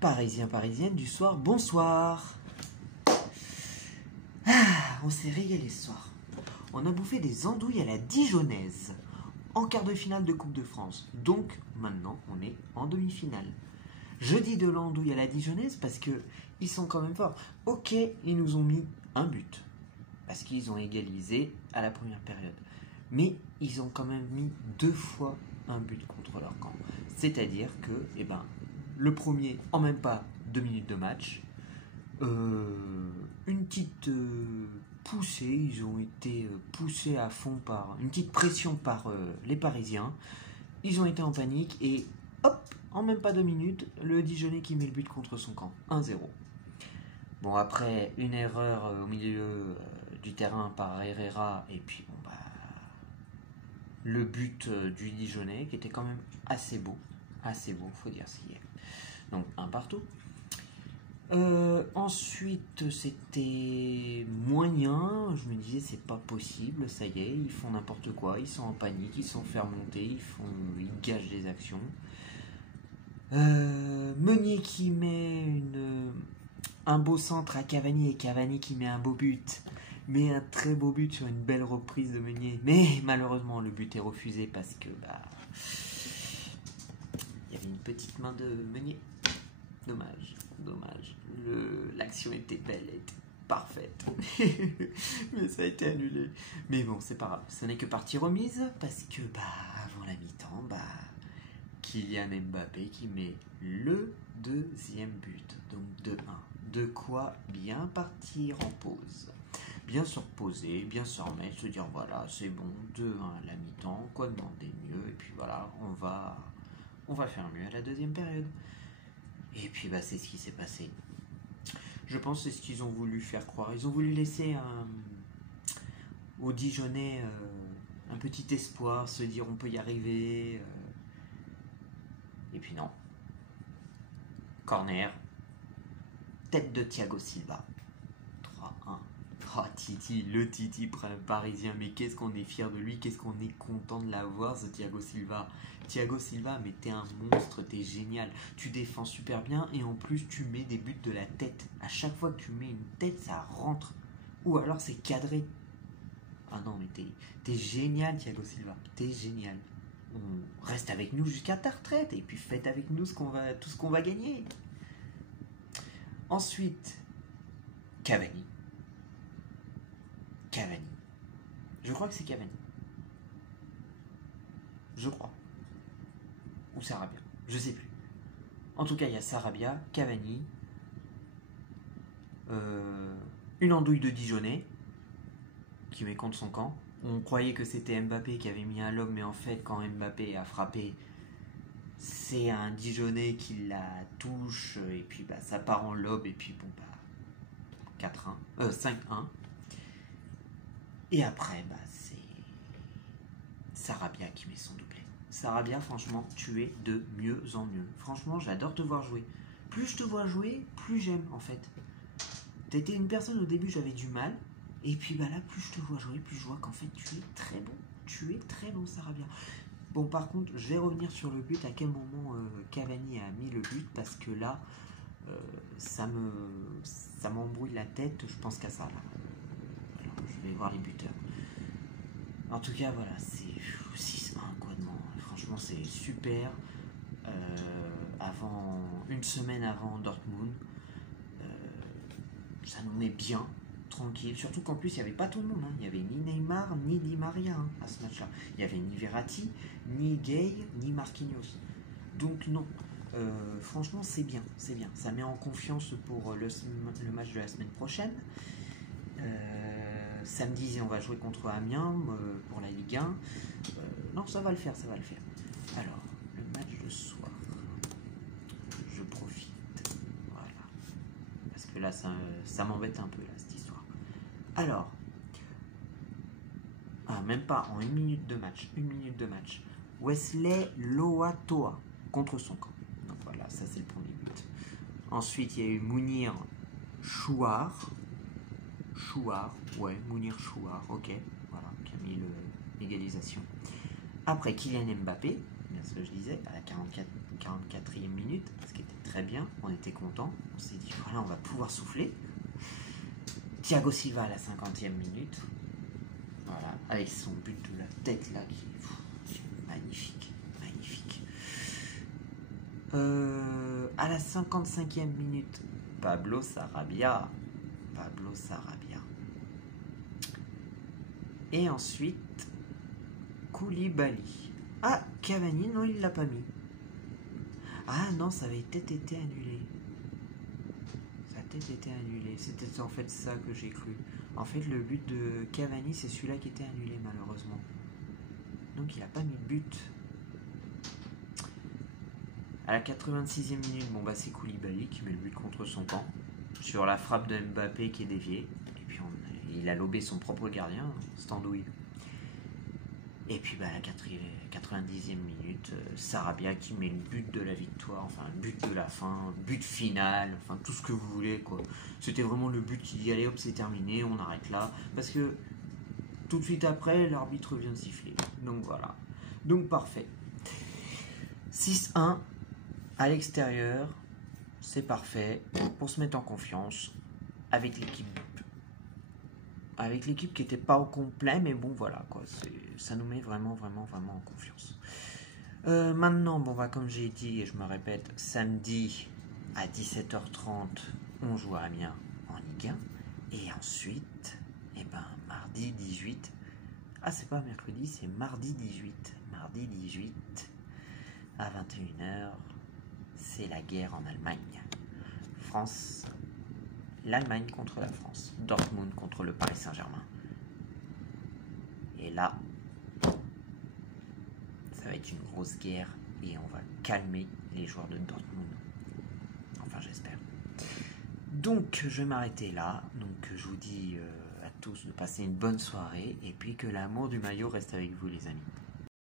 Parisiens, parisiennes du soir, bonsoir. On s'est régalé ce soir. On a bouffé des andouilles à la dijonnaise en quart de finale de Coupe de France. Donc maintenant, on est en demi-finale. Je dis de l'andouille à la dijonnaise parce que ils sont quand même forts. Ok, ils nous ont mis un but parce qu'ils ont égalisé à la première période. Mais ils ont quand même mis 2 fois un but contre leur camp. C'est-à-dire que, le premier, en même pas 2 minutes de match, une petite poussée, ils ont été poussés à fond par une petite pression par les Parisiens. Ils ont été en panique et hop, en même pas 2 minutes, le Dijonais qui met le but contre son camp, 1-0. Bon, après une erreur au milieu du terrain par Herrera et puis le but du Dijonais qui était quand même assez beau, faut dire ce qu'il y a. Donc un partout. Ensuite c'était moyen, je me disais c'est pas possible, ça y est, ils font n'importe quoi, ils sont en panique, ils sont fait remonter, ils gâchent des actions. Meunier qui met un beau centre à Cavani et Cavani qui met un beau but. Mais un très beau but sur une belle reprise de Meunier. Mais malheureusement, le but est refusé parce que il y avait une petite main de Meunier. Dommage. L'action était belle, elle était parfaite. Mais ça a été annulé. Mais bon, c'est pas grave. Ce n'est que partie remise parce que avant la mi-temps, Kylian Mbappé qui met le deuxième but. Donc 2-1. De quoi bien partir en pause. Bien se reposer, bien se remettre, se dire voilà, c'est bon, 2-1 à la mi-temps, quoi demander mieux, et puis voilà, on va faire mieux à la deuxième période. Et puis c'est ce qui s'est passé. Je pense que c'est ce qu'ils ont voulu faire croire. Ils ont voulu laisser aux Dijonais un petit espoir, se dire on peut y arriver. Et puis non. Corner. Tête de Thiago Silva. 3-1. Oh, Titi, le Titi parisien, mais qu'est-ce qu'on est fier de lui, qu'est-ce qu'on est content de l'avoir, ce Thiago Silva. Thiago Silva, mais t'es un monstre, t'es génial, tu défends super bien et en plus tu mets des buts de la tête. À chaque fois que tu mets une tête, ça rentre. Ou alors c'est cadré. Ah non, mais t'es génial, Thiago Silva, t'es génial. On reste avec nous jusqu'à ta retraite et puis faites avec nous tout ce qu'on va gagner. Ensuite, Cavani. Je crois que c'est Cavani. Je crois. Ou Sarabia. Je sais plus. En tout cas, il y a Sarabia, Cavani, une andouille de Dijonais qui met contre son camp. On croyait que c'était Mbappé qui avait mis un lob, mais en fait, quand Mbappé a frappé, c'est un Dijonais qui la touche, et puis ça part en lob, et puis 5-1. Et après, c'est Sarabia qui met son doublé. Sarabia, franchement, tu es de mieux en mieux. Franchement, j'adore te voir jouer. Plus je te vois jouer, plus j'aime, en fait. T'étais une personne, au début, j'avais du mal. Et puis là, plus je te vois jouer, plus je vois qu'en fait, tu es très bon. Tu es très bon, Sarabia. Bon, par contre, je vais revenir sur le but. À quel moment Cavani a mis le but? Parce que là, ça m'embrouille la tête. Je pense qu'à ça, là. Alors, je vais voir les buteurs. En tout cas, voilà, c'est 6-1, quoi de moins. Franchement, c'est super. Une semaine avant Dortmund, ça nous met bien, tranquille. Surtout qu'en plus, il n'y avait pas tout le monde. Il n'y avait ni Neymar, ni Di Maria à ce match-là. Il n'y avait ni Verratti, ni Gay, ni Marquinhos. Donc non, franchement, c'est bien. Ça met en confiance pour le match de la semaine prochaine. Samedi, on va jouer contre Amiens pour la Ligue 1. Non, ça va le faire. Alors, le match de soir. Je profite. Voilà. Parce que là, ça m'embête un peu, là, cette histoire. Alors, même pas en 1 minute de match. Wesley Loatoa contre son camp. Donc voilà, ça c'est le premier but. Ensuite, il y a eu Mounir Chouard, ok, voilà, qui a mis l'égalisation. Après, Kylian Mbappé, bien ce que je disais, à la 44e minute, ce qui était très bien, on était contents. On s'est dit, voilà, on va pouvoir souffler. Thiago Silva à la 50e minute. Voilà, avec son but de la tête là, qui est magnifique, magnifique. À la 55e minute, Pablo Sarabia. Et ensuite, Koulibaly. Ah, Cavani, non, il l'a pas mis. Ah non, ça avait peut-être été annulé. Ça a peut-être été annulé. C'était en fait ça que j'ai cru. En fait, le but de Cavani, c'est celui-là qui était annulé, malheureusement. Donc, il n'a pas mis de but. À la 86e minute, bon bah c'est Koulibaly qui met le but contre son camp. Sur la frappe de Mbappé qui est déviée. Et puis il a lobé son propre gardien, Standouille. Et puis bah, à la 90e minute, Sarabia qui met le but de la victoire, enfin le but de la fin, but final, enfin tout ce que vous voulez quoi. C'était vraiment le but qui dit allez hop c'est terminé, on arrête là. Parce que tout de suite après, l'arbitre vient de siffler. Donc voilà. Donc parfait. 6-1 à l'extérieur, c'est parfait pour se mettre en confiance avec l'équipe. Avec l'équipe qui n'était pas au complet, mais bon voilà quoi, ça nous met vraiment en confiance. Maintenant, bon bah comme j'ai dit et je me répète, samedi à 17h30, on joue à Amiens en Ligue 1. Et ensuite, mardi 18, ah c'est pas mercredi, c'est mardi 18. Mardi 18 à 21h, c'est la guerre en Allemagne. L'Allemagne contre la France, Dortmund contre le Paris Saint-Germain. Et là, ça va être une grosse guerre et on va calmer les joueurs de Dortmund. Enfin, j'espère. Donc, je vais m'arrêter là. Donc, je vous dis à tous de passer une bonne soirée et puis que l'amour du maillot reste avec vous, les amis.